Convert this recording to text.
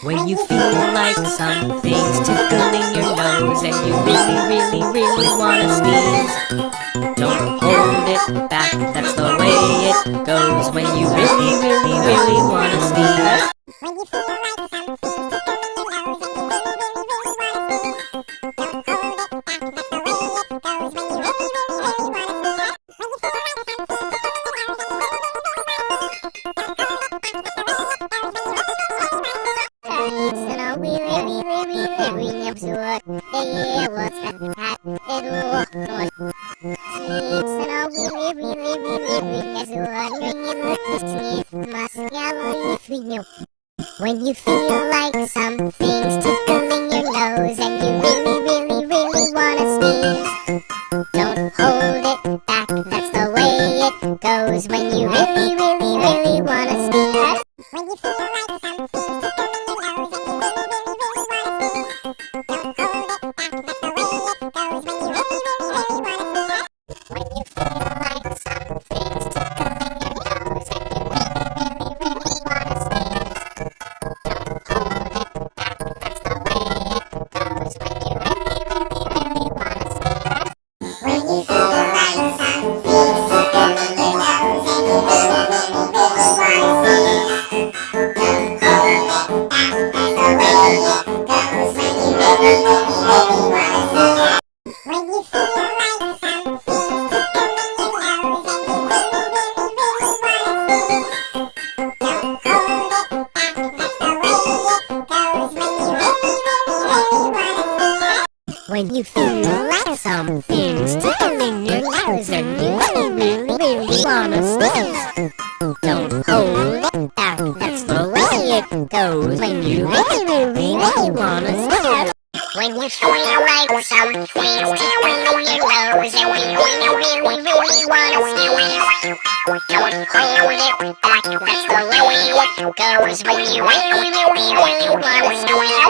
When you feel like something's tickling your nose and you really wanna sneeze, don't hold it back, that's the way it goes. When you really wanna sneeze. When you feel like something's tickling your nose and you really wanna sneeze, don't hold it back, that's the way it goes. When you really wanna sneeze. When you feel like something's tickling your nose and you really wanna sneeze, don't hold it back, that's the way it goes. When you really wanna sneeze. When you feel like something's tickling your nose and you really wanna sneeze, don't hold it back, that's the way it goes. When you really wanna sneeze. When you feel like something's tickling your nose and you really wanna sneeze, don't hold it back, that's the way it goes. When you really wanna sneeze. When you feel like something's tickling your nose and you really wanna sneeze, don't hold it back, that's the way it goes. When you really wanna sneeze. When you feel like something's tickling your nose and you really wanna sneeze, don't hold it back, that's the way it goes. When you really wanna sneeze. When you feel like something's tickling your nose and you really wanna sneeze, don't hold it back, that's the way it goes. When you really wanna sneeze. When you feel like something's tickling your nose and you really wanna sneeze, don't hold it back, that's the way it goes. When you really wanna sneeze. When you feel like something's tickling your nose and you really wanna sneeze, don't hold it back, that's the way it goes. When you really wanna sneeze.